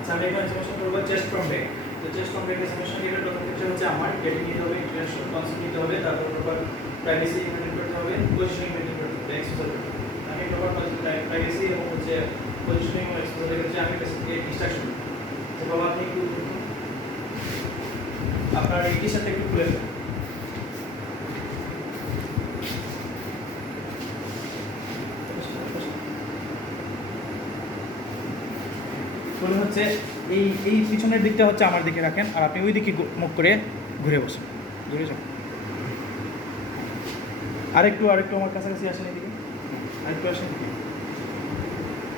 আচ্ছা আমি এখন এক্সামিনেশন করবো চেস্ট ফ্রম ব্যাক। তো চেস্ট ফ্রম ব্যাক এক্সামিনেশন এর প্রথম ক্ষেত্রে হচ্ছে আমার ডেটিং নিতে হবে, ইন্টারন্যাশনাল কনসেপ্ট নিতে হবে, তারপর প্রপার প্রাইভেসি মেনটেন করতে হবে, পজিশনিং মেনটেন করতে হবে, এক্সপোজার করতে হবে। আমি প্রপার প্রাইভেসি এবং হচ্ছে পজিশনিং এবং এক্সপোজারের ক্ষেত্রে আমি বেসিক্যালি ইনস্ট্রাকশন দিই। তো বাবা আপনি একটু আপনার এই টি-শার্টটা একটু খুলে ফেলুন। বলে হচ্ছে এই এই পিছনের দিকটা হচ্ছে আমার দিকে রাখেন, আর আপনি ওই দিকে মুখ করে ঘুরে বসেন, ঘুরে যান। আরেকটু আমার কাছাকাছি আসেন এদিকে, আরেকটু আসেন।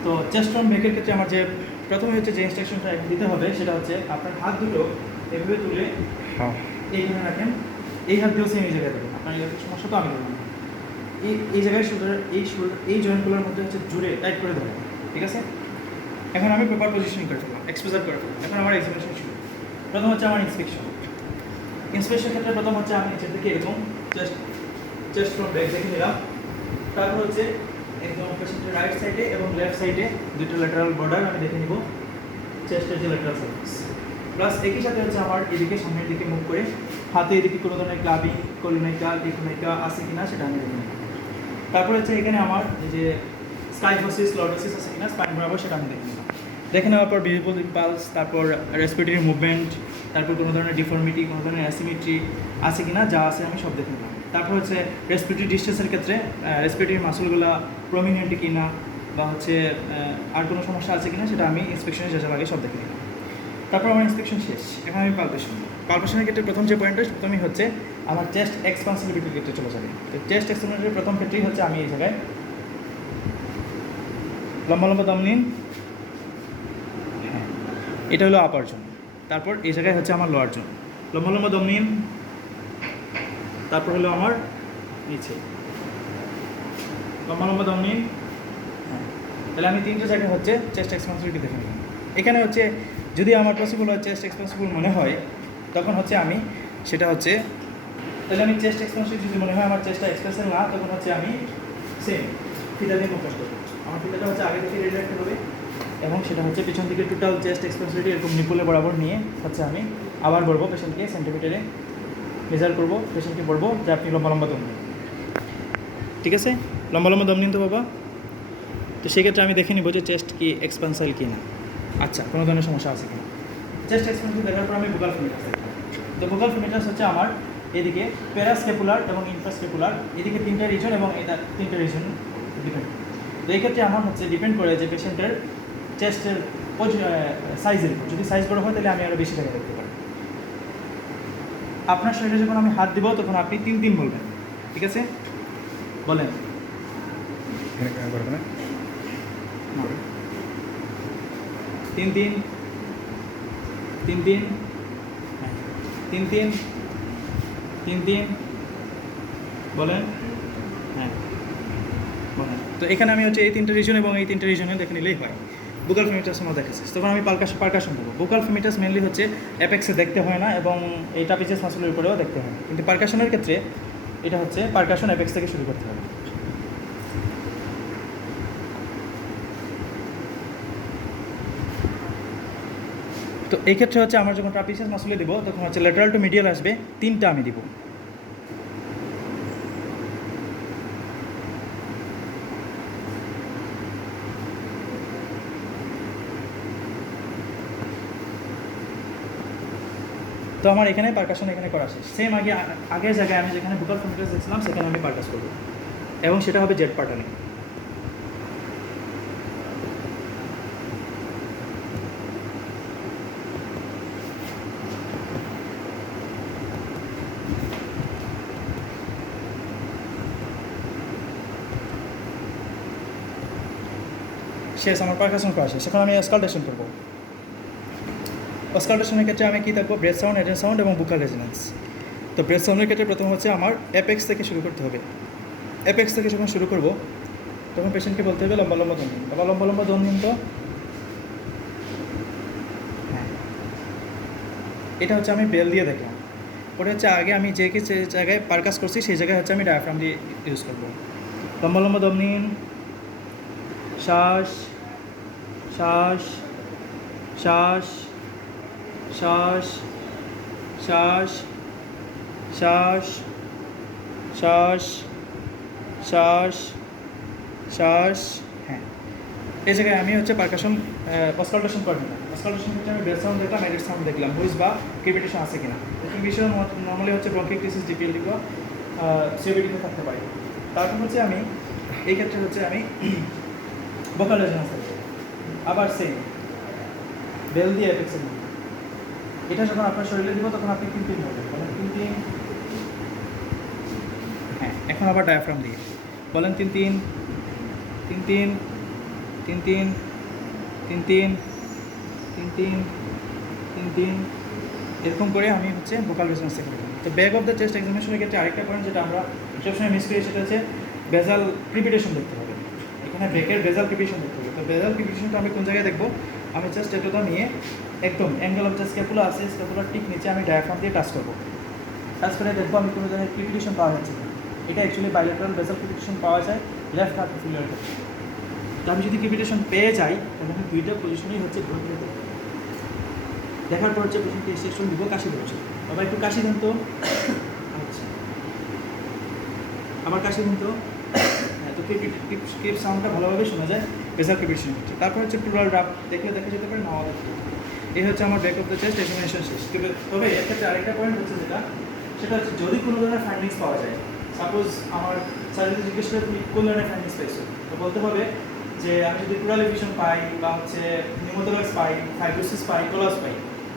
তো চেস্ট ফ্রম ব্যাকের ক্ষেত্রে আমার যে প্রথমে হচ্ছে যে ইনস্ট্রাকশনটা দিতে হবে সেটা হচ্ছে আপনার হাত দুটো এভাবে তুলে এইখানে রাখেন, এই হাত দিয়েও সেম এই জায়গায় দেবেন। আপনার এই সমস্যা তো আমি দেবো না, এই জায়গায় শোল্ডার এই জয়েন্টগুলোর মধ্যে হচ্ছে জুড়ে টাইট করে ধরেন, ঠিক আছে? এখন আমি প্রপার পজিশন করে ফেললাম, এক্সপোজার করে ফেললাম। এখন আমার এক্সামিনেশন শুরু। প্রথম হচ্ছে আমার ইন্সপেকশন ক্ষেত্রে প্রথম হচ্ছে আমি নিচের দিকে এরকম চেস্ট ফ্রম ব্যাক দেখে নিলাম। তারপর হচ্ছে একদম পেশেন্টের রাইট সাইডে এবং লেফট সাইডে দুটো ল্যাটারাল বর্ডার আমি দেখে নিব, চেস্টের যে ল্যাটারাল সার্ফেস। প্লাস একই সাথে হচ্ছে আমার এদিকে সামনের দিকে মুভ করে হাতে এদিকে কোনো ধরনের ক্লাবিং কলিনাইকা টিকোনাইকা আছে কিনা সেটা আমি দেখে নিব। তারপর হচ্ছে এখানে আমার যে স্কাইফোসিস লর্ডোসিস আছে কিনা স্পাইন বরাবর সেটা আমি দেখে নিলাম। দেখে নেওয়ার পর ভিজিবল ইম্পালস, তারপর রেসপিরেটরি মুভমেন্ট, তারপর কোনো ধরনের ডিফর্মিটি, কোনো ধরনের অ্যাসিমেট্রি আছে কিনা, যা আছে আমি সব দেখে নিলাম। তারপর হচ্ছে রেসপিরেটরি ডিস্টেন্সের ক্ষেত্রে রেসপিরেটরি মাসলগুলো প্রমিনেন্ট কিনা বা হচ্ছে আর কোনো সমস্যা আছে কিনা সেটা আমি ইন্সপেকশনে যাওয়ার আগে সব দেখে নিলাম। তারপর আমার ইন্সপেকশন শেষ। এখন আমি পালপেশনের ক্ষেত্রে প্রথম যে পয়েন্টটা প্রথমেই হচ্ছে আমার চেস্ট এক্সপান্সিবিলিটির ক্ষেত্রে চলে যাবে। তো চেস্ট এক্সপান্সিবিলিটির প্রথম ক্ষেত্রেই হচ্ছে আমি এই জায়গায় লম্বা লম্বা দম নিন, হ্যাঁ এটা হলো আপার জোন। তারপর এই জায়গায় হচ্ছে আমার লোয়ার জোন, লম্বা লম্বা দম নিন। তারপর হলো আমার নিচে লম্বা লম্বা দম নিন, হ্যাঁ। তাহলে আমি তিনটে জায়গায় হচ্ছে চেস্ট এক্সপান্সিবিলিটি দেখে নিলাম। এখানে হচ্ছে যদি আমার পসিবল হয় চেস্ট এক্সপান্সিবল মনে হয় তখন হচ্ছে আমি সেটা হচ্ছে তাহলে আমি চেস্ট এক্সপান্সিভ যদি মনে হয় আমার চেস্টটা এক্সপ্রেসিভ না, তখন হচ্ছে আমি সেম ফিতা দিয়ে ফোকাস করবো। আমার ফিতাটা হচ্ছে আগে থেকে রেডি রাখতে হবে এবং সেটা হচ্ছে পিছন দিকে টোটাল চেস্ট এক্সপান্সিবিলিটি এরকম নিপুলে বরাবর নিয়ে হচ্ছে আমি আবার বলবো পেশেন্টকে সেন্টিমিটারে মেজার করবো, পেশেন্টকে বলবো যে আপনি লম্বা লম্বা দম নিন, ঠিক আছে? লম্বা লম্বা দম নিন তো বাবা। তো সেক্ষেত্রে আমি দেখে নিব যে চেস্ট কি এক্সপান্সাইল কি না, আচ্ছা কোনো ধরনের সমস্যা আছে কিনা। চেস্ট এক্সপান্সাইল দেখার পর আমি বুকাল ফিমিটাস দেখলাম। তো বুকাল ফিমিটাস হচ্ছে আমার এদিকে প্যারাস্কেপুলার এবং ইনফ্রাস্কেপুলার, এদিকে তিনটা রিজন এবং এটা তিনটা রিজন ডিপেন্ড। তো এই ক্ষেত্রে আমার হচ্ছে ডিপেন্ড করে যে পেশেন্টের চেস্টের সাইজের উপর। যদি সাইজ বড় হয় তাহলে আমি আরও বেশি জায়গায় দেখতে পারি। আপনার শরীরে যখন আমি হাত দিব তখন আপনি 3 বলবেন, ঠিক আছে? বলেন 3 3 3 3 3 3 3 3 বলেন, হ্যাঁ বলেন। তো এখানে আমি হচ্ছে এই তিনটা রিজন এবং এই তিনটা রিজনে দেখে নিলেই হয়। বুকাল ফিমিটাস আমরা দেখেছি, তখন আমি পারকাশন দেবো। বুকাল ফিমিটাস মেনলি হচ্ছে অ্যাপেক্সে দেখতে হয় না এবং এই ট্রাপিজিয়াস মাসলের উপরেও দেখতে হয় না, কিন্তু পারকাশনের ক্ষেত্রে এটা হচ্ছে পারকাশন অ্যাপেক্স থেকে শুরু করতে হবে। তো এই ক্ষেত্রে হচ্ছে আমার যখন ট্রাপিজিয়াস মাসলে দিব তখন হচ্ছে ল্যাটারাল টু মিডিয়াল আসবে, 3টা আমি দিব। তো আমার এখানে পারকাশন এখানে করা শেষ। সেম আগের জায়গায় আমি যেখানে বুকাল ফিমিটাস দেখছিলাম সেখানে আমি পারকাশ করবো এবং সেটা হবে জেড প্যাটার্নে। শেষ, আমার পারকাশন করা শেষ। এখন আমি অস্কালটেশন করবো। অস্কালটেশনের ক্ষেত্রে আমি কী থাকবো? ব্রেথ সাউন্ড, হেডেন সাউন্ড এবং বুকাল রেজোন্যান্স। তো ব্রেথ সাউন্ডের ক্ষেত্রে প্রথম হচ্ছে আমার অ্যাপেক্স থেকে শুরু করতে হবে। অ্যাপেক্স থেকে যখন শুরু করবো তখন পেশেন্টকে বলতে হবে লম্বা লম্বা দম নিন। বাবা লম্বা লম্বা দম নিন তো, হ্যাঁ। এটা হচ্ছে আমি বেল দিয়ে দেখলাম। ওটা হচ্ছে আগে আমি যে জায়গায় পারকাস করছি সেই জায়গায় হচ্ছে আমি ডায়াফ্রাম দিয়ে ইউজ করবো। লম্বা লম্বা দম নিন, শ্বাস শ্বাস শ্বাস শ্বাস শ্বাস শ্বাস শ্বাস শ্বাস শ্বাস। হ্যাঁ, এই জায়গায় আমি হচ্ছে পারকাশন অসকালটেশন করবো না। অসকালটেশন হচ্ছে আমি বেস সাউন্ড দেখলাম, এডিট সাউন্ড দেখলাম, হুইস বা ক্রিপিটেশন আছে কিনা। এই বিষয় নর্মালি হচ্ছে ব্রঙ্কিকটিসিস, জিপিএলডি বা সিওপিডিতে থাকতে পারে। তারপর হচ্ছে আমি এই ক্ষেত্রে হচ্ছে আমি ভোকাল রেজোন্যান্স থাকবে। আবার সেম বেল দিয়ে এফেক্টসের মধ্যে এটা যখন আপনার শরীরে দিব তখন আপনি তিন তিন বলবেন, বলেন তিন তিন। হ্যাঁ, এখন আবার ডায়াফ্রাম দিয়ে বলেন তিন তিন তিন তিন তিন তিন তিন তিন তিন তিন তিন তিন, এরকম করে আমি হচ্ছে ভোকাল রেজোন্যান্স থেকে করব। তো ব্যাক অফ দ্য চেস্ট এক্সামিনেশনের ক্ষেত্রে আরেকটা পয়েন্ট যেটা আমরা সবসময় মিস করি সেটা হচ্ছে বেজাল ক্রিপিটেশন দেখতে হবে। এখানে ব্যাকের বেজাল ক্রিপিটেশন দেখতে হবে। তো বেজাল ক্রিপিটেশনটা আমি কোন জায়গায় দেখবো? আমি জাস্ট এতটা নিয়ে একদম অ্যাঙ্গেল অফ দ্য স্ক্যাপুলা আছে, স্ক্যাপুলার ঠিক নিচে আমি ডায়াফ্রাম দিয়ে টাচ করবো। টাচ করে দেখবো আমি কোনো জায়গায় ক্রিপিটেশন পাওয়া যাচ্ছে কিনা। এটা অ্যাকচুয়ালি বাইলেটারাল বেজাল ক্রিপিটেশন পাওয়া যায় লেফট হার্ট ফিলিয়ার ক্ষেত্রে। তো আমি যদি ক্রিপিটেশন পেয়ে যাই তাহলে আমি দুইটা পজিশনেই হচ্ছে ঘুরে ঘুরে দেখব। দেখার পর হচ্ছে প্রথম সেকশন দিব কাশি ধরছে। আবার একটু কাশি দেন তো। আচ্ছা, আবার কাশি দেন তো। হ্যাঁ, তো ক্রিপ সাউন্ডটা ভালোভাবে শোনা যায় বেজাল ক্রিপিটেশন হচ্ছে। তারপর হচ্ছে প্লুরাল রাপ দেখলে দেখা যেতে পারে, নাও দেখতে পারে। এই হচ্ছে আমার back of the chest examination শেষ। তবে এর ক্ষেত্রে আরেকটা পয়েন্ট হচ্ছে সেটা হচ্ছে যদি কোনো ধরনের ফাইন্ডিংস পাওয়া যায়, সাপোজ আমার সার্ভিস জিজ্ঞেস করে তুমি কোন ধরনের ফাইন্ডিংস পাইছো, তো বলতে হবে যে আমি যদি প্লুরাল এভিশন পাই বা হচ্ছে নিউমোথোরাক্স পাই, ফাইব্রোসিস পাই, কোলাস পাই,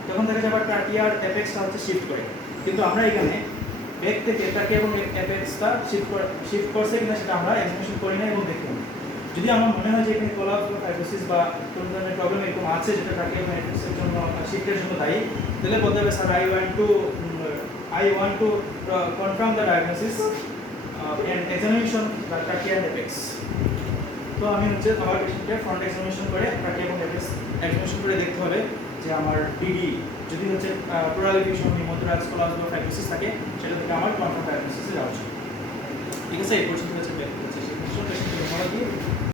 তখন দেখা যাবে ট্রাকিয়ার অ্যাপেক্সটা হচ্ছে শিফট করে। কিন্তু আমরা এখানে ব্যাক থেকে ট্রাকিয়া এবং অ্যাপেক্সটা শিফট করছে কিনা সেটা আমরা এক্সামিনেশন করি না এবং দেখি না। যদি আমার মনে হয় যে এখানে কোলাপস বা ফাইব্রোসিস বা কোনো ধরনের প্রবলেম এরকম আছে যেটা ট্রাকিয়া এবং অ্যাপেক্সের জন্য শিফটের জন্য দায়ী, তাহলে বলতে হবে sir I want to confirm the diagnosis and examination by trachea and apex. তো আমি হচ্ছে আমার পেশেন্টকে ফ্রন্ট এক্সামিনেশন করে ট্রাকিয়া এবং অ্যাপেক্স এক্সামিনেশন করে দেখতে হবে যে আমার ডিডি যদি হচ্ছে প্লুরাল এভিশন, নিউমোথোরাক্স, কোলাপস বা ফাইব্রোসিস থাকে, সেটা থেকে আমার কনফার্ম ডায়াগনোসিসে যাওয়া উচিত। ঠিক আছে, এই পর্যন্ত হচ্ছে পেশেন্টকে ভালো দিয়ে